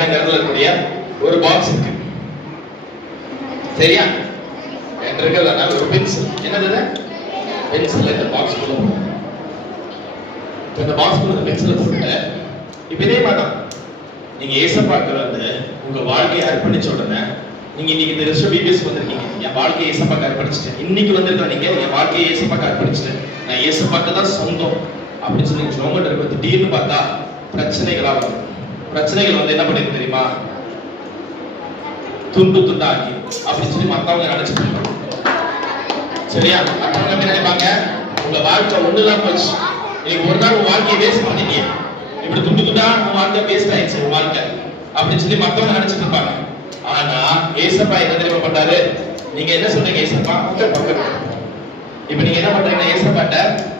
போனா இந்த இடத்துல இருக்கக்கூடிய ஒரு பாக்ஸ் இருக்கு, சரியா? என்கிட்ட இருக்கிறதுனால ஒரு பென்சில், என்னது பென்சில், இந்த பாக்ஸ் குள்ள இந்த பாக்ஸ் குள்ள பென்சிலை போட்டு இப்ப இதே மாட்டோம். நீங்க ஏசப்பாக்கு வந்து உங்க வாழ்க்கையை அர்ப்பணிச்ச உடனே நீங்க இன்னைக்கு இந்த ரெஸ்ட் பிபிஎஸ் வந்திருக்கீங்க. என் வாழ்க்கையை ஏசப்பாக்கு அர்ப்பணிச்சிட்டேன். இன்னைக்கு வந்திருக்கா நீங்க என் வாழ்க்கையை ஏசப்பாக்கு அர்ப்பணிச்சிட்டேன், நான் ஏசப்பாக்கு தான் சொந்தம் அப்படின்னு சொல்லி ஜோமட் இருக்க திடீர்னு பார்த்தா பிரச்சனைகளா வரும். பிரச்சனைகள் வந்து என்ன பண்ணிருக்கு தெரியுமா? துண்டு துண்டா ஆக்கி அப்படின்னு சொல்லி மத்தவங்க நினைச்சிட்டு இருப்பாங்க, சரியா? மத்தவங்க என்ன நினைப்பாங்க? உங்க வாழ்க்கை ஒண்ணுதான் போச்சு, இன்னைக்கு ஒரு நாள் உங்க வாழ்க்கையை வேஸ்ட் பண்ணிட்டீங்க, இப்படி துண்டு துண்டா உங்க வாழ்க்கை வேஸ்ட் ஆயிடுச்சு உங்க வாழ்க்கை அப்படின்னு சொல்லி மத்தவங்க நினைச்சிட்டு இருப்பாங்க. ஆனா ஏசப்பா என்ன தெரியுமா பண்றாரு? நீங்க என்ன சொல்றீங்க? ஏசப்பா இப்ப நீங்க என்ன பண்றீங்க? ஏசப்பாட்ட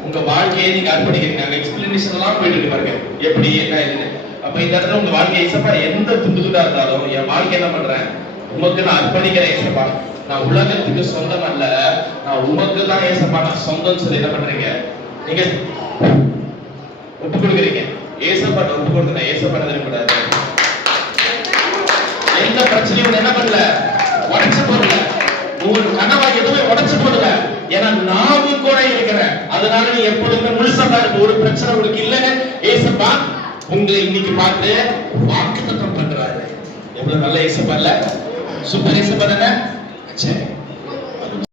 உங்க வாழ்க்கையை நீங்க அர்ப்பணிக்கிறீங்க. எக்ஸ்பிளனேஷன் எல்லாம் போயிட்டு இருக்கு பாருங்க, எப்படி என்ன இது. அப்ப இந்த இடத்துல உங்க வாழ்க்கை ஏசப்பா எந்த துண்டு துண்டா இருந்தாலும் என் வாழ்க்கை என்ன பண்றேன்? உமக்கு நான் அர்ப்பணிக்கிறேன் ஏசப்பா. நான் உலகத்துக்கு சொந்தம் அல்ல, நான் உமக்கு தான் ஏசப்பா நான் சொந்தம் சொல்லி என்ன பண்றீங்க? நீங்க ஒப்பு கொடுக்குறீங்க. ஏசப்பாட்ட ஒப்பு கொடுத்தா ஏசப்பா தெரியாது. எந்த பிரச்சனையும் என்ன பண்ணல, உடைச்சு போடல, உங்க கனவா எதுவுமே உடைச்சு போடல. ஏன்னா நான் கூட இருக்கிறேன், அதனால நீ எப்பொழுதுமே முழுசா இருக்க. ஒரு பிரச்சனை உங்களுக்கு இல்லைன்னு ஏசப்பா உங்களை இன்னைக்கு பார்த்து வாக்குத்தத்தம் பண்றாரு. எவ்வளவு நல்ல ஏசப்பா இல்ல? சூப்பர் ஏசப்பா தானே? சரி.